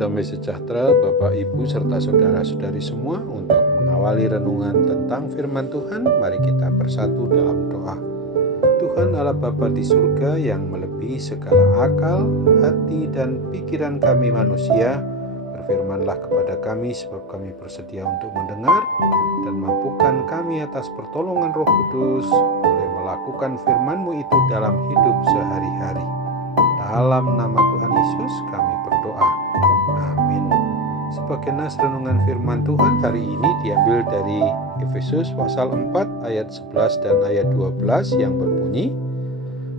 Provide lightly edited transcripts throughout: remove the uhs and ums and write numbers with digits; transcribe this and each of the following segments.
damai sejahtera Bapak, Ibu, serta saudara-saudari semua. Untuk mengawali renungan tentang firman Tuhan, mari kita bersatu dalam doa. Tuhan Allah Bapa di surga yang melebihi segala akal, hati, dan pikiran kami manusia, berfirmanlah kepada kami sebab kami bersedia untuk mendengar, dan mampukan kami atas pertolongan Roh Kudus boleh melakukan firman-Mu itu dalam hidup sehari-hari. Dalam nama Tuhan Yesus kami berdoa. Amin. Sebagai nas renungan firman Tuhan hari ini diambil dari Efesus pasal 4 ayat 11 dan ayat 12 yang berbunyi,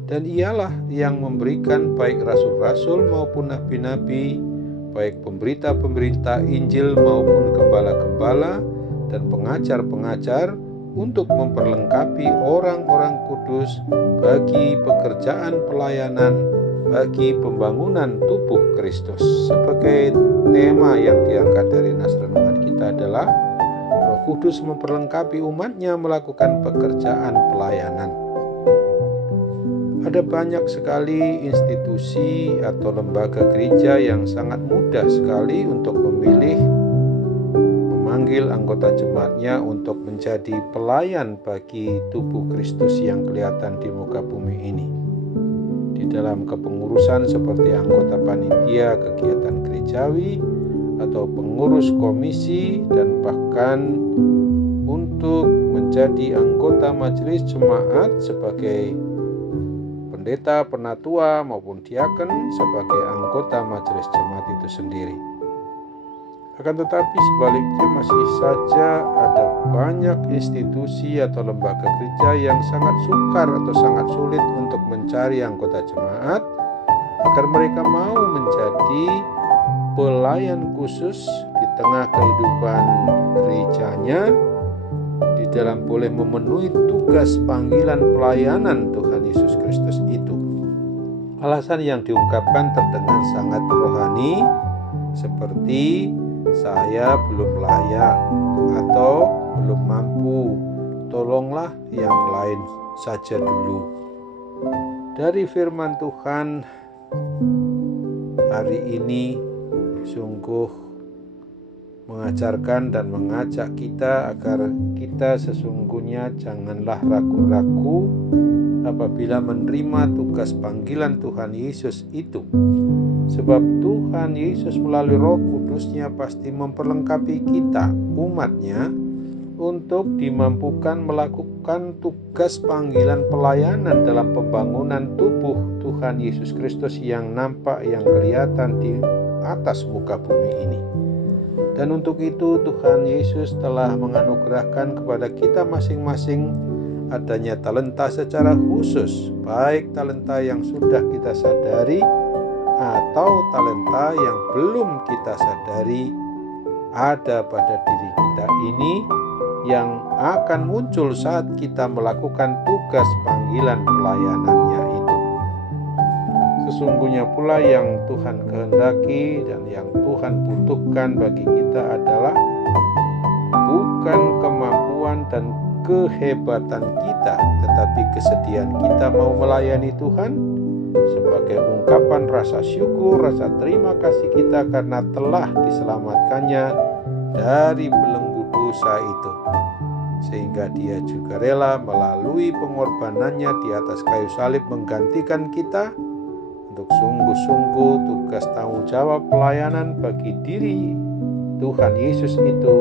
dan ialah yang memberikan baik rasul-rasul maupun nabi-nabi, baik pemberita-pemberita Injil maupun gembala-gembala dan pengajar-pengajar, untuk memperlengkapi orang-orang kudus bagi pekerjaan pelayanan, bagi pembangunan tubuh Kristus. Sebagai tema yang diangkat dari nas renungan kita adalah Roh Kudus memperlengkapi umatnya melakukan pekerjaan pelayanan. Ada banyak sekali institusi atau lembaga gereja yang sangat mudah sekali untuk memanggil anggota jemaatnya untuk menjadi pelayan bagi tubuh Kristus yang kelihatan di muka bumi ini. Di dalam kepengurusan seperti anggota panitia kegiatan gerejawi atau pengurus komisi, dan bahkan untuk menjadi anggota majelis jemaat sebagai pendeta, penatua maupun diaken sebagai anggota majelis jemaat itu sendiri. Akan tetapi sebaliknya masih saja ada banyak institusi atau lembaga gereja yang sangat sukar atau sangat sulit untuk mencari anggota jemaat agar mereka mau menjadi pelayan khusus di tengah kehidupan gerejanya, di dalam boleh memenuhi tugas panggilan pelayanan Tuhan Yesus Kristus itu. Alasan yang diungkapkan terdengar sangat rohani, seperti saya belum layak atau belum mampu, tolonglah yang lain saja dulu. Dari firman Tuhan hari ini sungguh mengajarkan dan mengajak kita agar kita sesungguhnya janganlah ragu-ragu apabila menerima tugas panggilan Tuhan Yesus itu. Sebab Tuhan Yesus melalui Roh Kudus-Nya pasti memperlengkapi kita, umat-Nya, untuk dimampukan melakukan tugas panggilan pelayanan dalam pembangunan tubuh Tuhan Yesus Kristus yang nampak, yang kelihatan di atas muka bumi ini. Dan untuk itu Tuhan Yesus telah menganugerahkan kepada kita masing-masing adanya talenta secara khusus, baik talenta yang sudah kita sadari atau talenta yang belum kita sadari ada pada diri kita ini, yang akan muncul saat kita melakukan tugas panggilan pelayanannya itu. Sesungguhnya pula yang Tuhan kehendaki dan yang Tuhan butuhkan bagi kita adalah bukan kemampuan dan kehebatan kita, tetapi kesediaan kita mau melayani Tuhan sebagai ungkapan rasa syukur, rasa terima kasih kita karena telah diselamatkannya dari belenggu dosa itu, sehingga Dia juga rela melalui pengorbanannya di atas kayu salib menggantikan kita untuk sungguh-sungguh tugas tanggung jawab pelayanan bagi diri Tuhan Yesus itu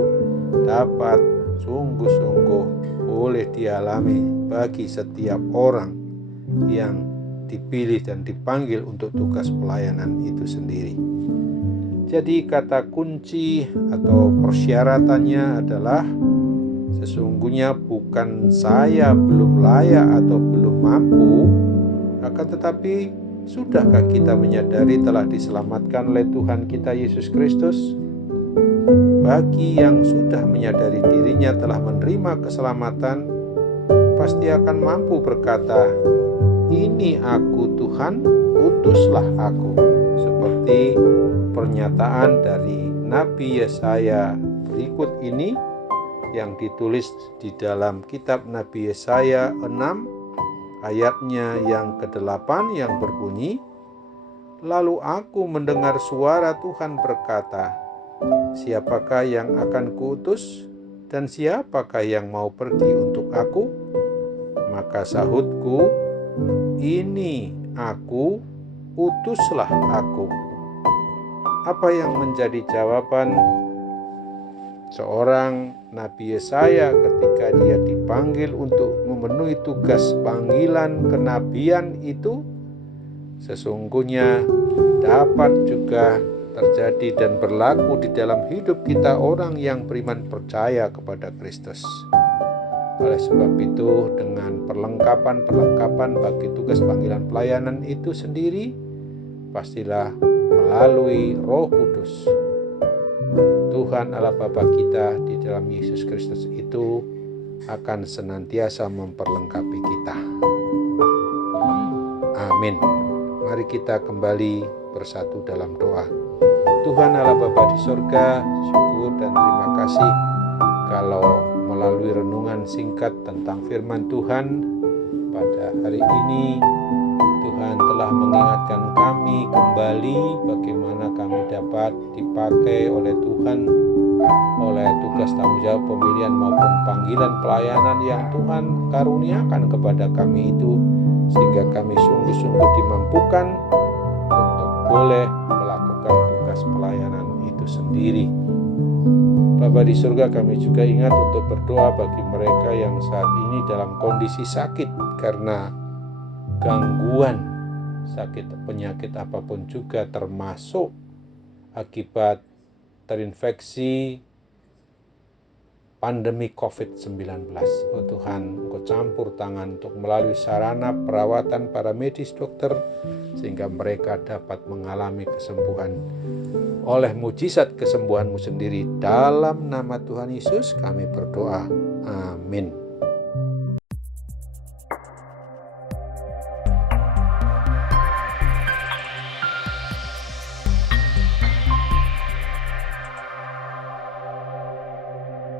dapat sungguh-sungguh boleh dialami bagi setiap orang yang dipilih dan dipanggil untuk tugas pelayanan itu sendiri. Jadi kata kunci atau persyaratannya adalah sesungguhnya bukan saya belum layak atau belum mampu, akan tetapi sudahkah kita menyadari telah diselamatkan oleh Tuhan kita Yesus Kristus? Bagi yang sudah menyadari dirinya telah menerima keselamatan, pasti akan mampu berkata, "Ini aku Tuhan, utuslah aku." Seperti pernyataan dari Nabi Yesaya berikut ini yang ditulis di dalam kitab Nabi Yesaya 6 ayatnya yang ke-8 yang berbunyi, Lalu aku mendengar suara Tuhan berkata, "Siapakah yang akan kuutus, dan siapakah yang mau pergi untuk aku?" Maka sahutku, "Ini aku, utuslah aku." Apa yang menjadi jawaban seorang Nabi Yesaya ketika dia dipanggil untuk memenuhi tugas panggilan kenabian itu? Sesungguhnya dapat juga terjadi dan berlaku di dalam hidup kita orang yang beriman percaya kepada Kristus. Oleh sebab itu, dengan perlengkapan bagi tugas panggilan pelayanan itu sendiri, pastilah melalui Roh Kudus. Tuhan Allah Bapa kita di dalam Yesus Kristus itu akan senantiasa memperlengkapi kita. Amin. Mari kita kembali bersatu dalam doa. Tuhan Allah Bapa di sorga, syukur dan terima kasih kalau melalui renungan singkat tentang firman Tuhan pada hari ini, Tuhan telah mengingatkan kami kembali bagaimana kami dapat dipakai oleh Tuhan, oleh tugas tanggung jawab pemilihan maupun panggilan pelayanan yang Tuhan karuniakan kepada kami itu, sehingga kami sungguh-sungguh dimampukan untuk boleh melakukan tugas pelayanan itu sendiri. Bapa di surga, kami juga ingat untuk berdoa bagi mereka yang saat ini dalam kondisi sakit karena gangguan sakit penyakit apapun juga, termasuk akibat terinfeksi pandemi COVID-19. Oh Tuhan, Engkau campur tangan untuk melalui sarana perawatan para medis dokter, sehingga mereka dapat mengalami kesembuhan oleh mujizat kesembuhan-Mu sendiri. Dalam nama Tuhan Yesus kami berdoa. Amin.